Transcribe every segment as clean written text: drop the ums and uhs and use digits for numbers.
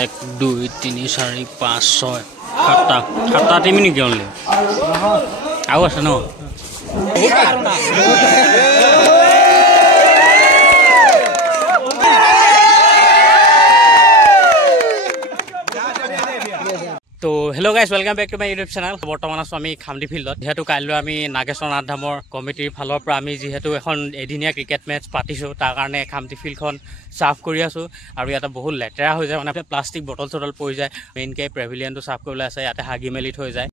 1 2 3 4 5 6 7টা team নেকি only আৰু আছে ন তো hello' guys welcome back to my YouTube channel বৰ্তমান আছোঁ আমি খামটি ফিল্ডত যিহেতু কাইলৈ আমি নাগেশ্বৰ নাথ ধামৰ কমিটিৰ ফালৰ পৰা আমি যিহেতু এখন এদিনীয়া ক্ৰিকেট মেটচ পাতিছোঁ তাৰ কাৰণে খামটি ফিল্ডখন চাফ কৰি আছোঁ আৰু ইয়াতে বহুত লেতেৰা হৈ যায় মানে প্লাষ্টিক বটল চটল পৰি যায় মেইনকৈ পেভিলিয়নটো চাফ কৰিবলৈ আছে ইয়াতে হাগি মেলি থৈ যায়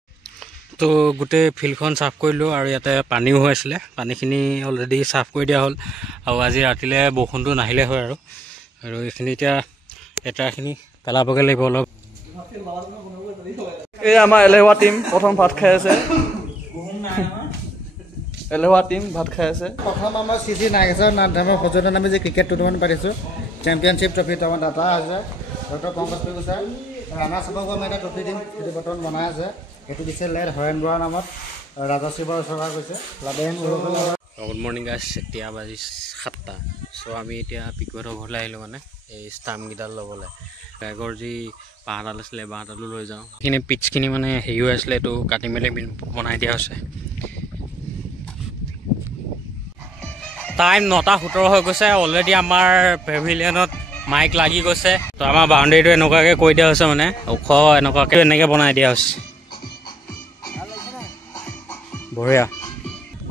তো গোটেই ফিল্ডখন চাফ কৰিলোঁ আৰু ইয়াতে পানীও হৈ আছিলে পানীখিনি অলৰেডি চাফ কৰি দিয়া হ'ল আৰু আজি ৰাতিলৈ বৰষুণটো নাহিলে হয় আৰু এইখিনি এতিয়া লেতেৰাখিনি পেলাবগৈ লাগিব অলপ এই আমাৰ এলেহুৱা টিম প্ৰথম ভাত খাই আছে এলেহুৱা টিম ভাত খাই আছে প্ৰথম আমাৰ চিজি নাগেশ্বৰ নাথ ধামৰ সৌজন্যত আমি যে ক্ৰিকেট টুৰ্ণামেণ্ট পাতিছোঁ চেম্পিয়নশ্বিপ ট্ৰফিত আমাৰ দাদা আছে ডক্টৰ পংকজ পেগুচাৰ ৰাণা চাবকো আমি এটা ট্ৰফি দিম সেইটো বৰ্তমান বনাই আছে সেইটো দিছে লেড হৰেণ বৰা নামত ৰাজশ্ৰীবৰ চৰকাৰ কৈছে গুড মৰ্ণিং গাইজ এতিয়া বাজি 7টা চ' আমি এতিয়া পিকুহঁতৰ ঘৰলৈ আহিলোঁ মানে এই ষ্টাম্পকেইডাল ল'বলৈ বেগৰ যি বাঁহডাল আছিলে বাঁহডালো লৈ যাওঁ সেইখিনি পিটছখিনি মানে হেৰি হৈ আছিলে এইটো কাটি মেলি বনাই দিয়া হৈছে টাইম 9:17 হৈ গৈছে অলৰেডি আমাৰ পেভিলিয়নত মাইক লাগি গৈছে তো আমাৰ বাউণ্ডেৰীটো এনেকুৱাকৈ কৈ দিয়া হৈছে মানে ওখ এনেকুৱাকৈ এনেকৈ বনাই দিয়া হৈছে বঢ়িয়া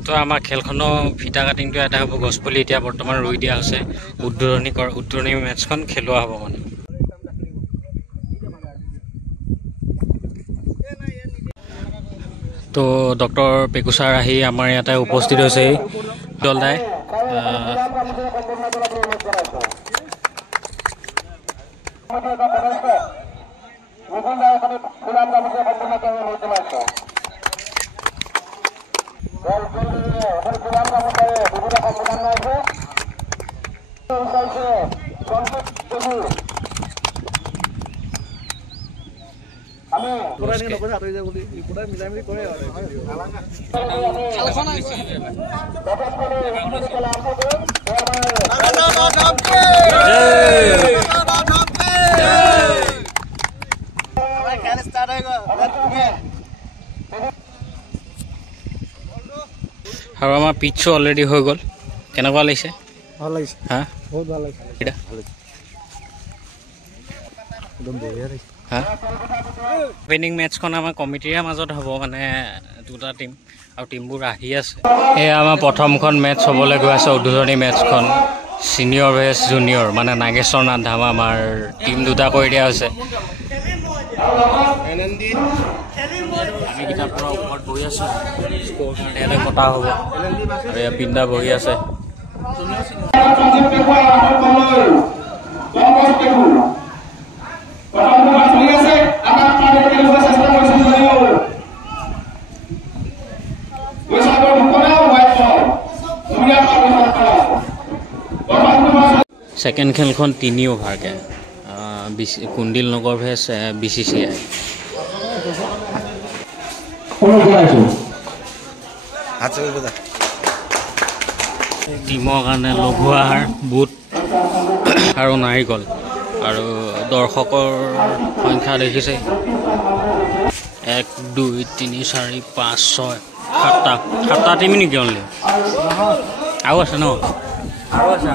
তো আমাৰ খেলখনৰ ফিটা কাটিংটো এটা হ'ব গছপুলি এতিয়া বৰ্তমান ৰুই দিয়া হৈছে উদ্বোধনী মেটচখন খেলোৱা হ'ব মানে তো ডক্টৰ পেগুচাৰ আহি আমাৰ ইয়াতে উপস্থিত হৈছে দলদাই আৰু আমাৰ পিটছো অলৰেডি হৈ গ'ল কেনেকুৱা লাগিছে ভাল লাগিছে হা বহুত ভাল লাগিছে একদম বঢ়িয়া লাগিছে হা অপেনিং মেটচখন আমাৰ কমিটিৰে মাজত হ'ব মানে দুটা টিম আৰু টিমবোৰ আহি আছে এই আমাৰ প্ৰথমখন মেটচ হ'বলৈ গৈ আছে উদ্বোধনী মেটচখন ছিনিয়ৰ ভেছ জুনিয়ৰ মানে নাগেশ্বৰ নাথ ধাম আমাৰ টিম দুটা কৰি দিয়া হৈছে আমিকেইটা পূৰা ওপৰত বহি আছোঁ স্ক'ৰ কাৰণে ইয়াতে কটা হ'ব আৰু ইয়াত পিন্দা বহি আছে ছেকেণ্ড খেলখন 3 অভাৰকৈ কুণ্ডিল নগৰ ভেছ BCCI টিমৰ কাৰণে লঘু আহাৰ বুট আৰু নাৰিকল আৰু দৰ্শকৰ সংখ্যা দেখিছে 1 2 3 4 5 6 7টা টিম নেকি অনলি আৰু আছে ন আৰু আছে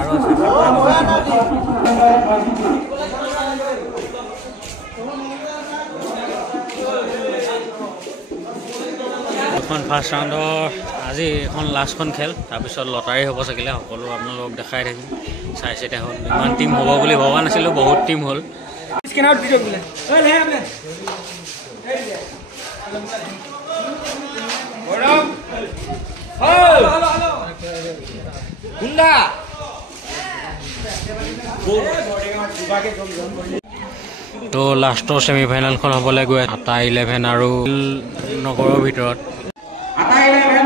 এখন ফাৰ্ষ্ট ৰাউণ্ডৰ আজি এখন লাষ্টখন খেল তাৰপিছত লটাৰী হ'ব চাগিলে সকলো আপোনালোকক দেখাই থাকিম চাইছে দেখোন ইমান টিম হ'ব বুলি ভবা নাছিলোঁ বহুত টিম হ'ল তো লাষ্টৰ ছেমিফাইনেলখন হ'বলৈ গৈ 11 আৰু নগৰৰ ভিতৰত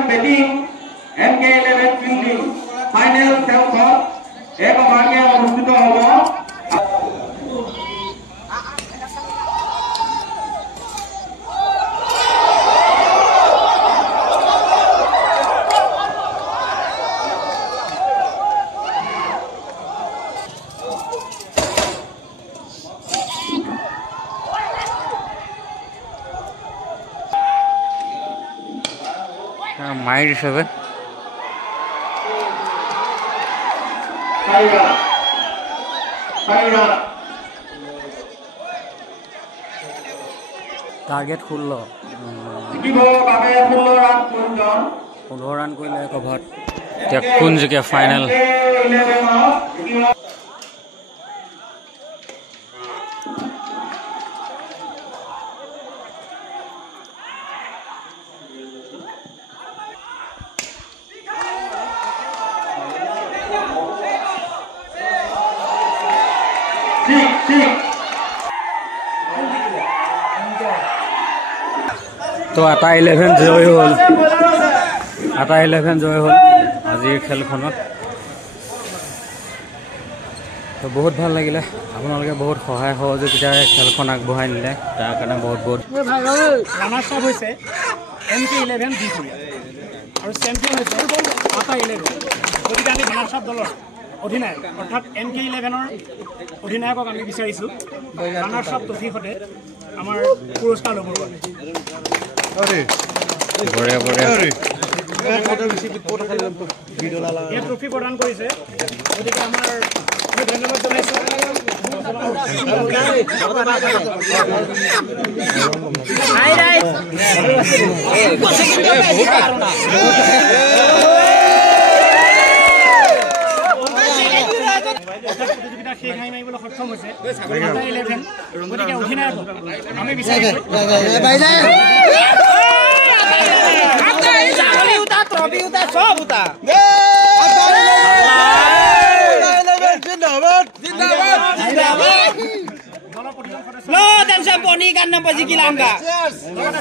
বেটিং MK11 ফিল্ডিং ফাইনেল খেলখন 1 অভাৰকৈ অনুষ্ঠিত হ'ব মাৰি দিছে বে টাৰ্গেট 16 15 ৰান কৰিলে কভাৰত এতিয়া কোন জিকে ফাইনেল তো এটা 11 জয় হ'ল আজিৰ খেলখনত তো বহুত ভাল লাগিলে আপোনালোকে বহুত সহায় সহযোগিতাৰে খেলখন আগবঢ়াই নিলে তাৰ কাৰণে বহুত ৰানাৰ্ছ আপ হৈছে MK11 বিহপুৰীয়া আৰু চেম্পিয়ন হৈছে আটা 11 গতিকে আমি ৰানাৰ্ছ আপ দলৰ অধিনায়ক অৰ্থাৎ MK11ৰ অধিনায়কক আমি বিচাৰিছোঁ ৰানাৰ্ছ আপ ট্ৰফিৰ সৈতে আমাৰ পুৰস্কাৰ ল'বৰ বাবে এই ট্ৰফি প্ৰদান কৰিছে গতিকে আমাৰ আমি ধন্যবাদ জনাইছোঁ প্ৰতিযোগিতা শেষ হাই মাৰিবলৈ সক্ষম হৈছে 11 গতিকে অধিনায়কক আমি বিচাৰিছোঁ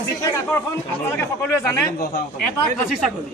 বিশেষ আকৰ্ষণ আপোনালোকে সকলোৱে জানে এটা খাচী ছাগলী